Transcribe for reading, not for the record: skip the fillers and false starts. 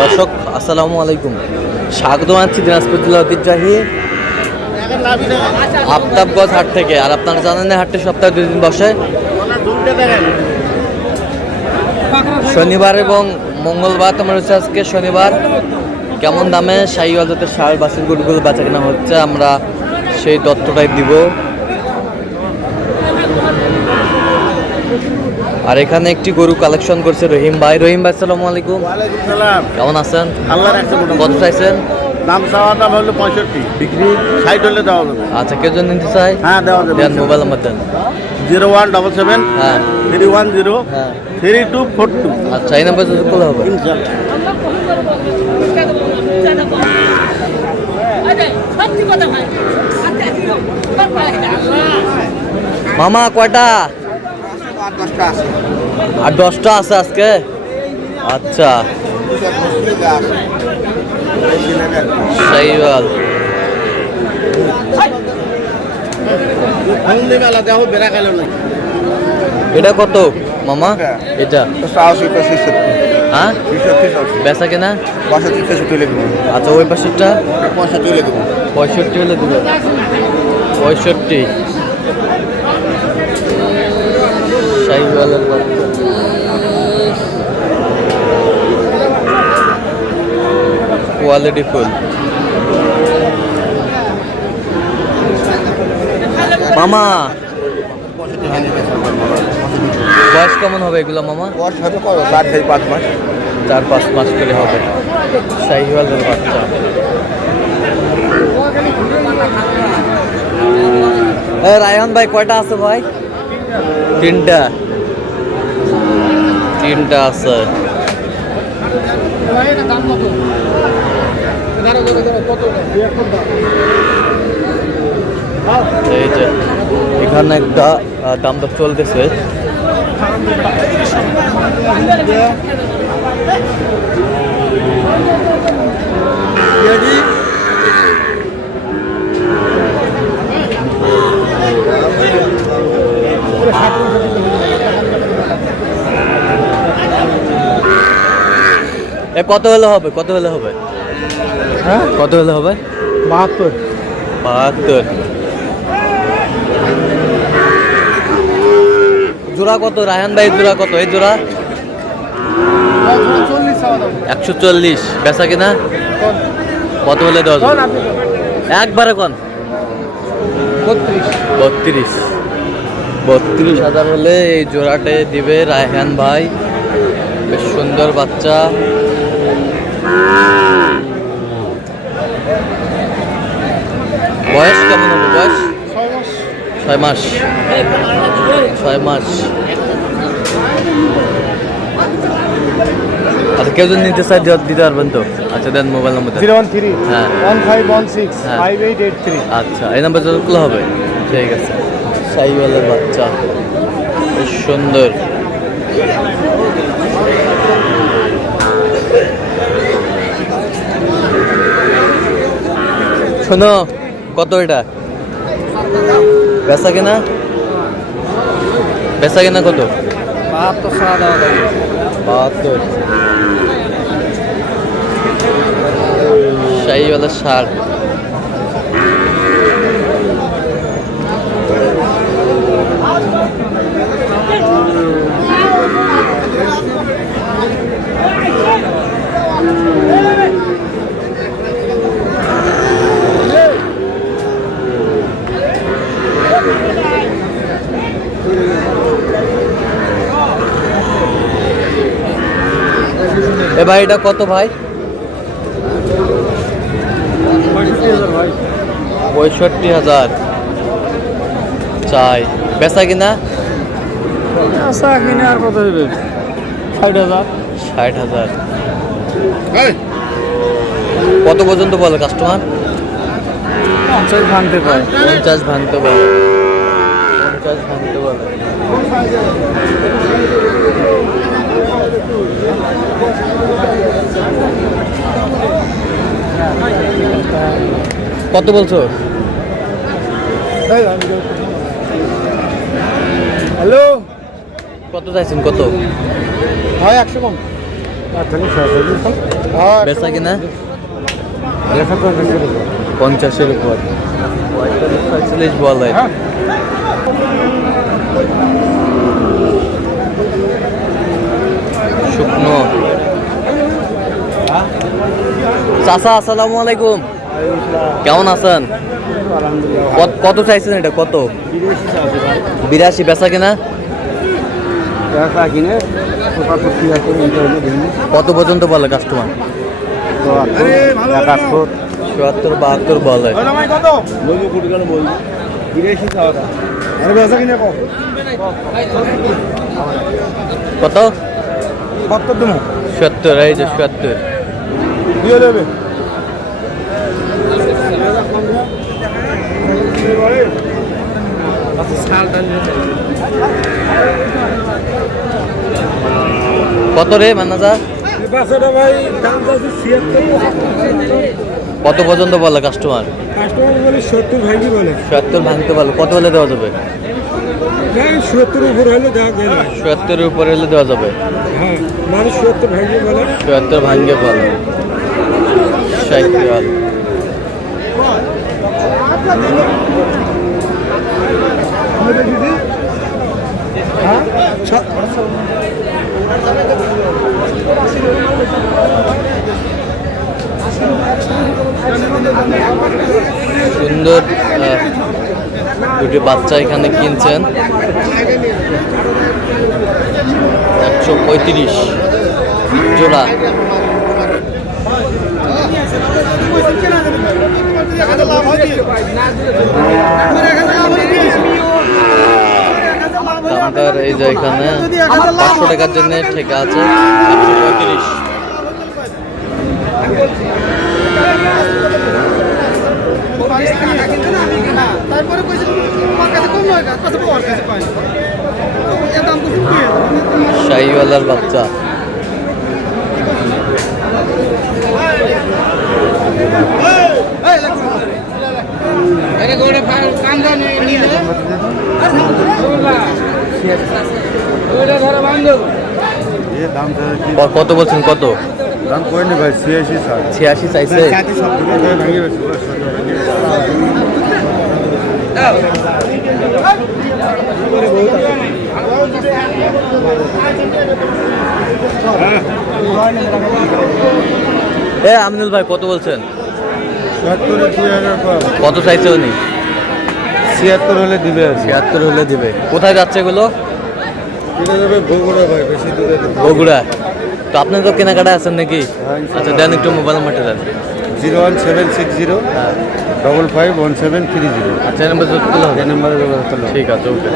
দর্শক আসসালামু আলাইকুম, স্বাগত জানাচ্ছি দিনাজপুর জেলা ঐতিহ্যবাহী আফতাবগঞ্জ হাট থেকে। আর আপনারা জানেন না, হাটটি সপ্তাহে 2 দিন বসে, শনিবার এবং মঙ্গলবার। তোমার হচ্ছে আজকে শনিবার। কেমন দামে শাহিওয়াল জাতের ষাঁড় বাছুর গরুগুলো বেচা কেনা হচ্ছে, আমরা সেই তথ্যটাই দিব। আর এখানে একটি গরু কালেকশন করছে রহিম ভাই। আসসালামু আলাইকুম। কেমন আছেন? কত চাইছেন? দাম চাওয়া দাম হলো 65, বিক্রি 60 হলে দেওয়া যাবে। আচ্ছা, কেউ জন নিতে চাই? হ্যাঁ, দেওয়া যাবে। দেন, মোবাইল নাম্বার দেন। 0177 হ্যাঁ 310 হ্যাঁ 3242। আচ্ছা, এই নাম্বার যদি করলে হবে। মামা কয়টা? আর 10টা আছে আজকে। আচ্ছা, শাহিওয়াল এটা কত মামা? এটা হ্যাঁ বেচা কেনা? আচ্ছা, ওই পাশেরটা 65 হলে দেবে। 65 শাহিওয়ালের বাচ্চা। Quality full. মামা বয়স কেমন হবে এগুলো মামা? 4-5 মাস করে হবে। শাহিওয়ালের বাচ্চা। রায়হান ভাই কয়টা আছে ভাই? 3টা আছে। এই যে এখানে একটা দাম দর চলতেছে। কত হলে হবে? হ্যাঁ, কত হলে হবে? 72 জোড়া কত রায়হান ভাই? জোড়া কত? এই জোড়া 140। বেচা কিনা কত হলে দেওয়া যাবে? একবারে কোন? 32,000 হলে এই জোড়াটে দিবে রায়হান ভাই। বেশ সুন্দর বাচ্চা। বয়স কেমন হবে? বয়স 6 মাস। আচ্ছা, কেউ যদি নিতে চাই দিতে পারবেন তো? আচ্ছা, দেন মোবাইল নম্বর। 013 হ্যাঁ 1516 হ্যাঁ 5883। আচ্ছা, এই নাম্বার যদি খোলা হবে। ঠিক আছে। শাহিওয়ালের বাচ্চা বেশ সুন্দর। শোনো, কত এটা বেচা কেনা কত? 72 শাহিওয়ালের ষাঁড়। এ ভাই, এটা কত ভাই? 65,000 চাই। বেচা কিনা? আর কত দেবে? 60,000। কত পর্যন্ত বলে কাস্টমার? 50 ভাঙতে পারে। 50 ভাঙতে বলে। কত বলছো? হ্যালো, কত চাইছেন? কত হয় 100 কম। বেচা কিনা দেখা 50-এর উপর 45 বলে। শুকনো চাচা, আসসালামু আলাইকুম, কেমন আছেন? কত চাইছেন এটা? কত? 82। বেচা কিনা কত পর্যন্ত বলে কাস্টমার? 74-72 বলে। কত? 70। এই যে 70 দিয়ে দেবে। কত রে ম্যানেজার? কত পর্যন্ত বলে কাস্টমার? 70 ভাঙতে বলে। কত হলে দেওয়া যাবে? 70-এর উপরে হলে দেওয়া যাবে। 70 ভাঙে বলে। 60 সুন্দর দুটি বাচ্চা এখানে কিনছেন 135 জোড়া। দামদার এই যে এখানে 500 টাকার জন্য ঠেকা আছে 135। শাহিওয়ালার বাচ্চা কত বলছেন? কত দাম করে নি ভাই? 86 চাইছে। আমিনুল ভাই কত বলছেন? 70 কত চাইছে উনি? 76 হলে দিবে। 76 হলে দিবে। কোথায় যাচ্ছে এগুলো? এটা যাবে বগুড়া ভাই, বেশি দূরে না। বগুড়া। তো আপনি তো কেনাকাটা আছেন নাকি? আচ্ছা দেন একটু মোবাইল নাম্বারটা দেন। 01760 551730। আচ্ছা এই নাম্বার যোগ করলে হবে? এই নাম্বারে যোগাযোগ করলে হবে। ঠিক আছে, ওকে।